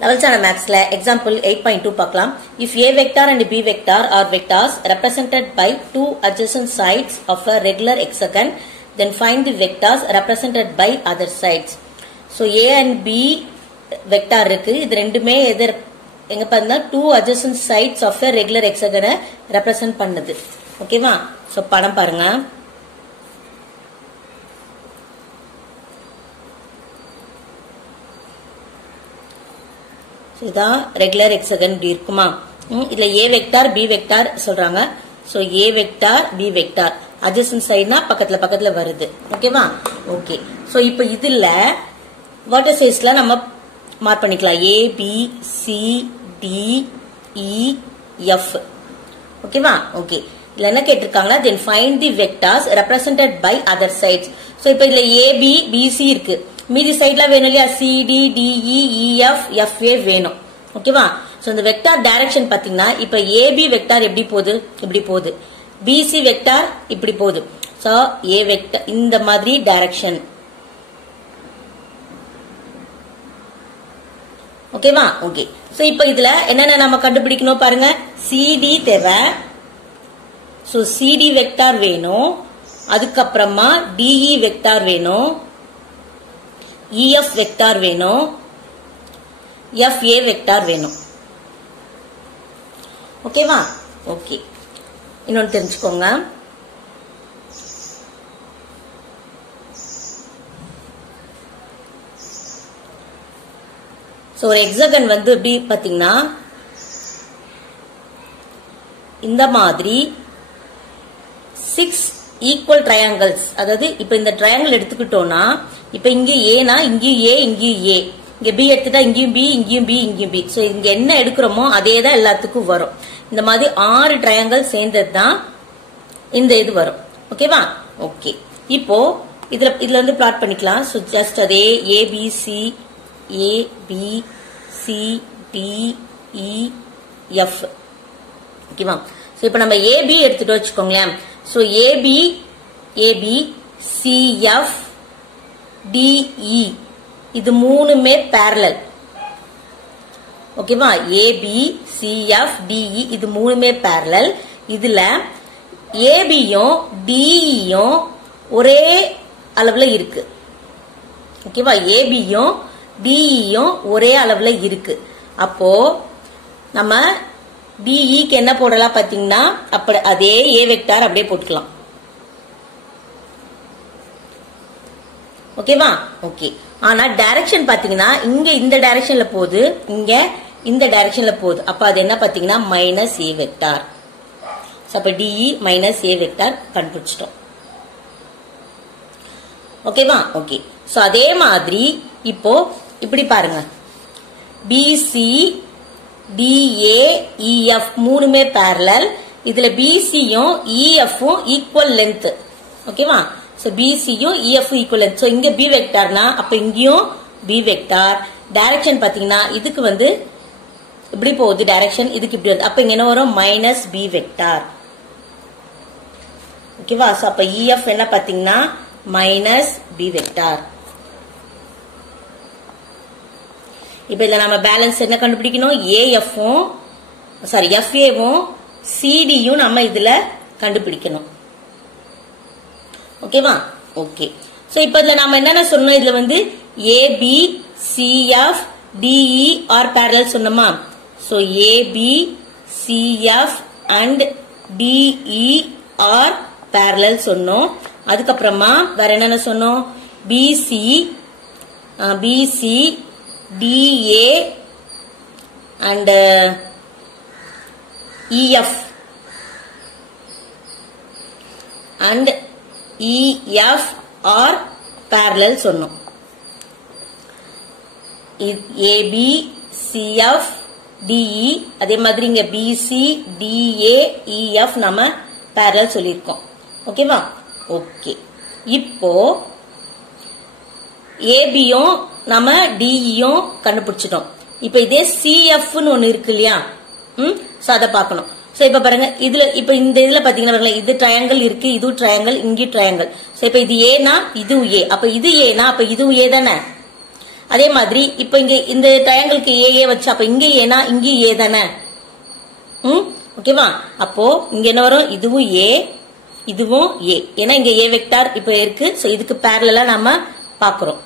11th standard mathsல example 8.2 பார்க்கலாம். If A vector and B vector are vectors represented by two adjacent sides of a regular hexagon, then find the vectors represented by other sides. So A and B vector இருக்கு. இது ரெண்டுமே எங்க பார்த்தா two adjacent sides of a regular hexagon represent பண்ணுது. ஓகேவா? So படம் பாருங்க. இதான் ரெகுலர் ஹெக்ஸாகன் இப்படி இருக்குமா? இதுல A வெக்டார் B வெக்டார் சொல்றாங்க. So A vector B vector adjacent சைடுனா பக்கத்துல பக்கத்துல வருது. ஓகேவா? ஓகே. சோ இப்போ இதுல வெர்டிசஸ்ல நம்ம மார்க் பண்ணிக்கலாம். A B C D E F. ஓகேவா? ஓகே. இதுல என்ன கேட்டிருக்காங்க? then find the vectors represented by other sides. So இப்போ இதுல A B B C இருக்கு. மீதி சைடுல வேணும் இல்லையா? C D D E E F F A வேணும். ஓகேவா? சோ இந்த வெக்டார் டைரக்ஷன் பாத்தீங்கன்னா இப்ப A B வெக்டார் எப்படி போகுது? இப்படி போகுது. B C வெக்டார் இப்படி போகுது. சோ A வெக்டார் இந்த மாதிரி டைரக்ஷன். ஓகேவா? ஓகே. சோ இப்போ இதுல என்னென்ன நம்ம கண்டுபிடிக்கணும் பாருங்க. CD தேவை. சோ CD வெக்டார் வேணும். அதுக்கப்புறமா DE வெக்டார் வேணும். EF வெக்டார் வேணும். FA வெக்டார் வேணும். ஓகேவா? ஓகே. இன்னொன்னு தெரிஞ்சுக்கோங்க. சோ ஒரு ஹெக்ஸாகன் வந்து எப்படி பாத்தீங்கன்னா இந்த மாதிரி 6 ஈக்குவல் ட்ரையாங்கிள்ஸ், அதாவது இப்ப இந்த ட்ரையாங்கிள் எடுத்துக்கிட்டோம்னா இப்ப இங்க ஏனா இங்கேயும் A இங்கேயும் A, இங்க B எடுத்துட்டா இங்கேயும் B இங்கேயும் B இங்கேயும் B. சோ இங்க என்ன எடுக்கிறோமோ அதே தான் எல்லாத்துக்கும் வரும். இந்த மாதிரி 6 ட்ரையாங்கிள் சேர்ந்தது தான் இந்த இது வரும். ஓகேவா? ஓகே. இப்போ இதுல வந்து பிளாட் பண்ணிக்கலாம். சோ ஜஸ்ட் அதே A B C A B C D E F. ஓகேவா? சோ இப்போ நம்ம AB எடுத்துட்டு வச்சுக்கோங்களேன். சோ AB CF DE இது மூணுமே parallel. ஓகேவா? AB CF DE இது மூணுமே parallel. இதுல AB யும் DE யும் ஒரே அளவுல இருக்கு. ஓகேவா? AB யும் DE யும் ஒரே அளவுல இருக்கு. அப்போ நம்ம DE க்கு என்ன போடலாம் பாத்தீங்கன்னா அப்படி அதே A வெக்டார் அப்படியே போட்டுக்கலாம். ஓகேவா? ஓகே. ஆனா டைரக்ஷன் பாத்தீங்கன்னா இங்க இந்த டைரக்ஷன்ல போகுது, இங்க இந்த டைரக்ஷன்ல போகுது. அப்ப அது என்ன பாத்தீங்கன்னா மைனஸ் A வெக்டார். அப்ப DE மைனஸ் A வெக்டார் கண்டுபிடிச்சிட்டோம். ஓகேவா? ஓகே. சோ அதே மாதிரி இப்போ இப்படி பாருங்க. BC DA EF மூணுமே parallel. இதுல BC யும் EF யும் ஈக்குவல் லென்த். ஓகேவா? சோ BC யும் EF ஈக்குவல் லென்த். சோ இங்க B வெக்டார்னா அப்ப இங்கேயும் B வெக்டார். டைரக்ஷன் பாத்தீங்கன்னா இதுக்கு வந்து இப்படி போகுது டைரக்ஷன், இதுக்கு இப்படி வருது. அப்ப இங்க என்ன வரும்? Minus B vector. ஓகேவா? சோ அப்ப EF என்ன பாத்தீங்கன்னா மைனஸ் B வெக்டார். இப்ப இதுல நம்ம பேலன்ஸ் என்ன கண்டுபிடிக்கணும்? FA வும் CD யும் நம்ம இதுல கண்டுபிடிக்கணும். ஓகேவா? ஓகே. சோ இப்ப இதுல நாம என்னென்ன சொன்னோம்? இதுல வந்து AB CF DE are parallel சொன்னோமா? So AB CF and DE are parallel சொன்னோம். அதுக்கப்புறமா வேற என்னென்ன சொன்னோம்? BC DA and EF and EF are parallel சொன்னோம். AB CF DE அதே மாதிரி இங்க BC DA EF நம்ம parallel சொல்லியிருக்கோம். ஓகேவா? ஓகே. இப்போ AB யும் நம்ம DE யும் கண்டுபிடிச்சிட்டோம். இப்ப இதே CF ன்னு ஒன்னு இருக்கு இல்லையா? சோ அத பார்க்கணும். சோ இப்ப பாருங்க இதுல இப்ப இந்த இதுல பாத்தீங்கன்னா இது ட்ரையாங்கிள் இருக்கு, இது ட்ரையாங்கிள், இங்க ட்ரையாங்கிள். சோ இப்ப இது A னா இது A. அப்ப இது A னா அப்ப இது A தானே? அதே மாதிரி இப்ப இங்க இந்த ட்ரையாங்கிளுக்கு ஏ வச்சு அப்ப இங்க ஏனா இங்க ஏ தானே. ஓகேவா? அப்போ இங்க என்ன வரும்? இதுவும் ஏ இதுவும் ஏ. ஏன்னா இங்க ஏ வெக்டார் இப்ப இருக்கு. சோ இதுக்கு பேரலலா நாம பாக்குறோம்.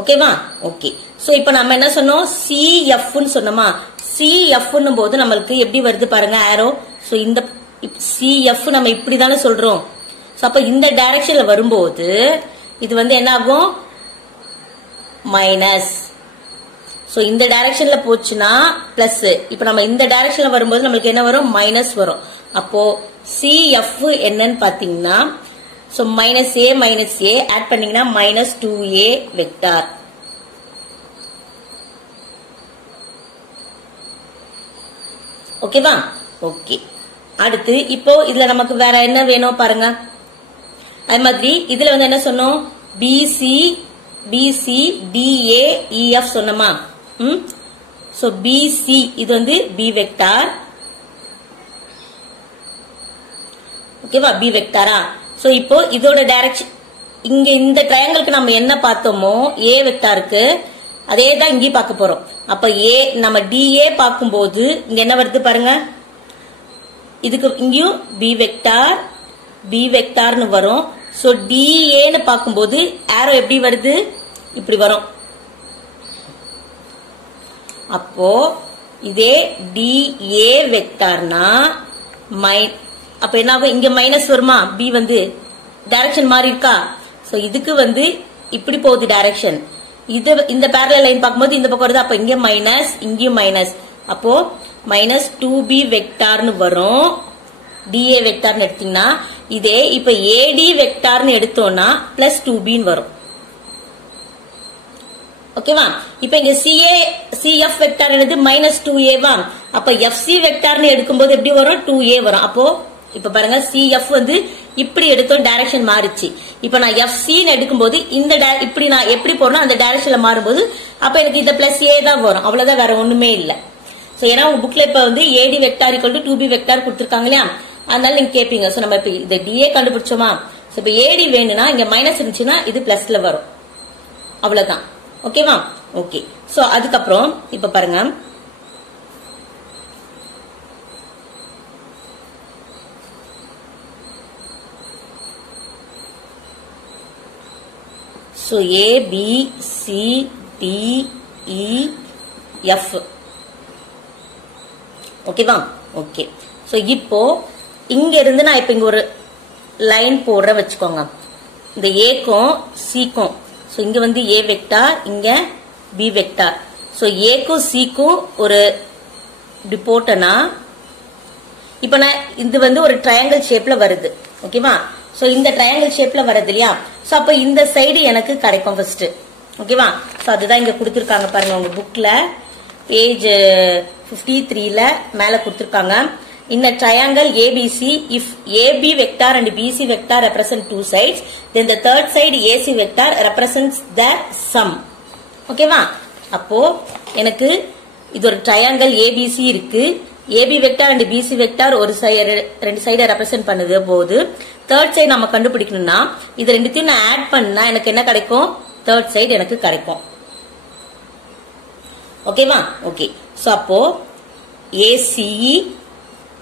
ஓகேவா? ஓகே. சோ இப்ப நம்ம என்ன சொன்னோம்? CF ன்னு சொன்னோமா? CF ன்னும் போது நமக்கு எப்படி வருது பாருங்க ஆரோ. சோ இந்த CF நம்ம இப்படி தானே சொல்றோம். சோ அப்ப இந்த டைரக்ஷன்ல வரும்போது இது வந்து என்ன ஆகும்? மைனஸ். சோ இந்த டைரக்ஷன்ல போச்சுன்னா பிளஸ். இப்ப நம்ம இந்த டைரக்ஷன்ல வரும்போது நமக்கு என்ன வரும்? மைனஸ் வரும். அப்போ CF என்னன்னு பாத்தீங்கன்னா சோ மைனஸ் ஏ ஆட் பண்ணீங்கன்னா மைனஸ் 2a வெக்டார். ஓகேவா? ஓகே. அடுத்து இப்போ இதுல நமக்கு வேற என்ன வேணும் பாருங்க. அதே மாதிரி இதுல வந்து என்ன சொன்னோம்? BC DA EF சொன்னோமா? சோ BC இது வந்து B வெக்டார். ஓகேவா? B வெக்டாரா? சோ இப்போ இதோட டைரக்ஷன் இங்க இந்த ட்ரையாங்கிளுக்கு நம்ம என்ன பார்த்தோமோ A வெக்டாருக்கு அதே தான் இங்கே பார்க்க போறோம். அப்ப A நம்ம DA பார்க்கும்போது இங்க என்ன வருது பாருங்க. இதுக்கு இங்கேயும் B வெக்டார்னு வரும். சோ DA ன்னு பார்க்கும்போது ஆரோ எப்படி வருது? இப்படி வரும். அப்போ இதே DA வெக்டார்னா அப்ப என்ன ஆகும்? இங்க மைனஸ் வருமா? B வந்து டைரக்ஷன் மாறி இருக்கா? சோ இதுக்கு வந்து இப்படி போகுது டைரக்ஷன். இது இந்த பேரலல் லைன் பார்க்கும்போது இந்த பக்கம் வருது. அப்ப இங்க மைனஸ் இங்கேயும் மைனஸ். அப்போ மைனஸ் 2b வெக்டார்னு வரும். DA வெக்டார்னு எடுத்தீங்கன்னா இதே இப்ப AD வெக்டார்னு எடுத்தோம்னா பிளஸ் 2b வரும். ஓகேவா? இப்ப இங்க CF வெக்டார் என்னது? மைனஸ் 2a வா? அப்ப FC வெக்டார்னு எடுக்கும்போது எப்படி வரும்? 2a வரும். அப்போ இப்ப பாருங்க CF வந்து இப்படி எடுத்தோம் டைரக்ஷன் மாறிச்சு. இப்ப நான் FC ன்னு எடுக்கும்போது இந்த இப்படி நான் எப்படி போறேன்னா அந்த டைரக்ஷன்ல மாறும்போது அப்ப எனக்கு இந்த பிளஸ் a தான் வரும். அவ்வளவுதான், வேற ஒண்ணுமே இல்ல. சோ ஏன்னா உங்க புக்ல இப்ப வந்து AD vector equal to 2b vector கொடுத்திருக்காங்க இல்லையா? அதனால நீங்க கேப்பீங்க. சோ நம்ம இப்ப இந்த DA கண்டுபிடிச்சோமா? சோ இப்ப AD வேணும்னா இங்க மைனஸ் இருந்துச்சுன்னா இது பிளஸ்ல வரும். அவ்வளவுதான். ஓகேவா? ஓகே. சோ அதுக்கப்புறம் இப்ப பாருங்க. So A B C D E F. ஓகேவா? ஓகே. சோ இப்போ இங்க இருந்து நான் இப்ப இங்க ஒரு லைன் போடுற வச்சுக்கோங்க. இந்த ஏக்கும் சிக்கும். சோ இங்க வந்து A வெக்டார், இங்க B வெக்டார். சோ ஏக்கும் சிக்கும் ஒரு இப்படி போட்டனா இப்ப நான் இது வந்து ஒரு ட்ரையாங்கிள் ஷேப்ல வருது. ஓகேவா? சோ இந்த ட்ரையாங்கிள் ஷேப்ல வருது இல்லையா? சோ அப்ப இந்த சைடு எனக்கு கிடைக்கும் ஃபர்ஸ்ட். ஓகேவா? சோ அதுதான் இங்க கொடுத்திருக்காங்க பாருங்க உங்க புக்ல பேஜ் 53ல மேல கொடுத்திருக்காங்க. In a triangle ABC, if AB vector and BC vector represent two sides, then the third side AC vector represents the sum. ஓகேவா? அப்போ எனக்கு இது ஒரு ட்ரையாங்கிள் ABC இருக்கு. AB vector and BC vector ஒரு சைடு ரெண்டு சைடை ரெப்ரசென்ட் பண்ணுது போது தேர்ட் சைடு நம்ம கண்டுபிடிக்கணும்னா இது ரெண்டுத்தையும் நான் ஆட் பண்ணா எனக்கு என்ன கிடைக்கும்? தேர்ட் சைடு எனக்கு கிடைக்கும். ஓகேவா? ஓகே. சோ அப்போ ACE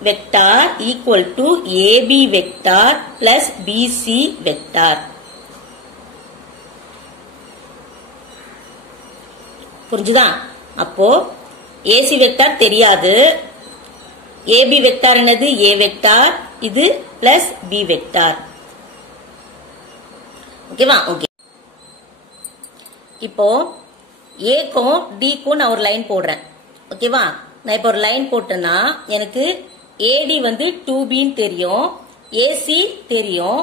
vector equal to AB vector plus BC vector. புரிஞ்சுதா? அப்போ AC வெக்டார் தெரியாது. AB வெக்டார் என்னது? A vector. இது பிளஸ் B வெக்டார். ஓகேவா? ஓகே. இப்போ ஏக்கும் டிக்கும் நான் ஒரு லைன் போடுறேன். ஓகேவா? நான் இப்போ ஒரு லைன் போட்டேன்னா எனக்கு AD வந்து 2B தெரியும், AC தெரியும்.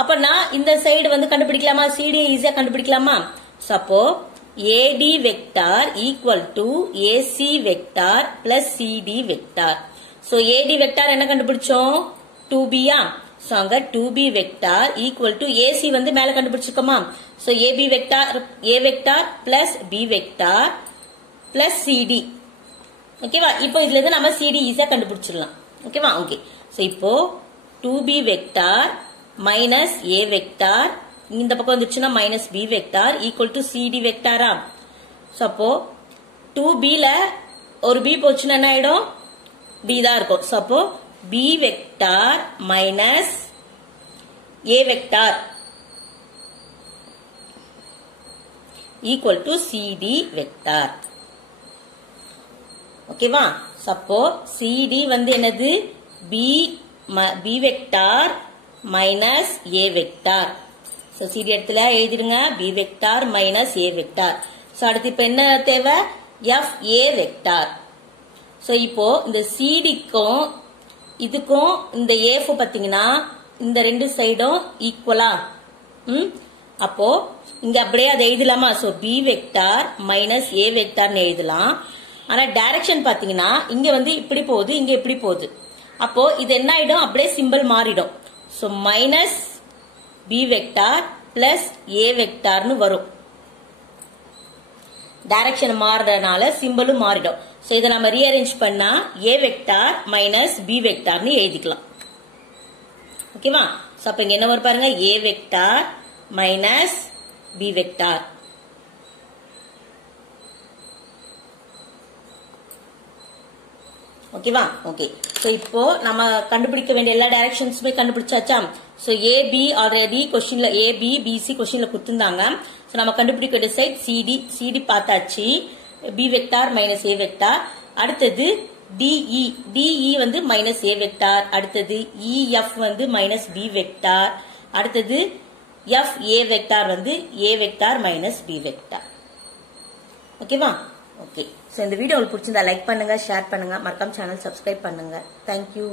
அப்ப நான் இந்த சைடு வந்து கண்டுபிடிக்கலாமா? CD ஈஸியா கண்டுபிடிக்கலாமா? அப்போ AD vector equal to AC vector plus CD vector. So AD vector என்ன கண்டுபிடிச்சோம்? 2Bயா? சோ அங்க 2B vector equal to AC வந்து மேல கண்டுபிடிச்சிருக்கோமா? So AB vector A vector plus B vector plus CD. ஓகேவா? இப்போ இதுல இருந்து நம்ம CD ஈஸியா கண்டுபிடிச்சிடலாம். ஓகேவா? ஓகே. சோ இப்போ 2B vector minus A vector இந்த பக்கம் வந்துச்சுன்னா minus B vector equal to CD வெக்டாரா. ஸோ அப்போ 2bல ஒரு பி போச்சுன்னா என்ன ஆயிடும், பி தான் இருக்கும். ஸோ அப்போ B vector minus A vector equal to CD vector. ஓகேவா. அப்போ சிடி வந்து என்னது, B vector minus A vector. So CD இடத்துல எழுதிடுங்க, B vector minus A vector. So அடுத்து இப்ப என்ன தேவை, எஃப் ஏ வெக்டார். ஸோ இப்போ இந்த சிடிக்கும் இதுக்கும் இந்த ஏஃப் பாத்தீங்கன்னா இந்த ரெண்டு சைடும் ஈக்குவலா. அப்போ இங்க அப்படியே அதை எழுதலாமா. ஸோ பி வெக்டார் மைனஸ் ஏ வெக்டார்னு எழுதலாம். ஆனா டைரக்ஷன் பாத்தீங்கன்னா இங்க வந்து இப்படி போகுது, இங்க இப்படி போகுது. அப்போ இது என்ன ஆயிடும், அப்படியே சிம்பிள் மாறிடும். So minus B vector plus A வெக்டார்னு வரும். டைரக்ஷன் மாறுறதுனால சிம்பிளும் மாறிடும். ஸோ இதை நம்ம ரீஅரேஞ்ச் பண்ணா ஏ வெக்டார் மைனஸ் பி வெக்டார்னு எழுதிக்கலாம். ஓகேவா. ஸோ அப்ப இங்க என்ன வரும் பாருங்க, ஏ வெக்டார் மைனஸ் பி வெக்டார். ஓகேவா. ஓகே. ஸோ இப்போ நம்ம கண்டுபிடிக்க வேண்டிய எல்லா டைரக்ஷன்ஸுமே கண்டுபிடிச்சாச்சா. ஸோ ஏபி ஆல்ரெடி கொஸ்டின்ல ஏபி பிசி கொஸ்டின்ல கொடுத்திருந்தாங்க. ஸோ நம்ம கண்டுபிடிக்க வேண்டிய சைட் சிடி. சிடி பார்த்தாச்சு, B vector minus A vector. அடுத்தது டிஇ. டிஇ வந்து மைனஸ் ஏ வெக்டார். அடுத்தது இஎஃப் வந்து மைனஸ் பி வெக்டார். அடுத்தது எஃப் ஏ வெக்டார் வந்து ஏ வெக்டார் மைனஸ் பி வெக்டார். ஓகேவா. ஓகே. ஸோ இந்த வீடியோ உங்களுக்கு பிடிச்சிருந்தா லைக் பண்ணுங்க, ஷேர் பண்ணுங்க, மறக்காம சேனல் சப்ஸ்கிரைப் பண்ணுங்க. தேங்க்யூ.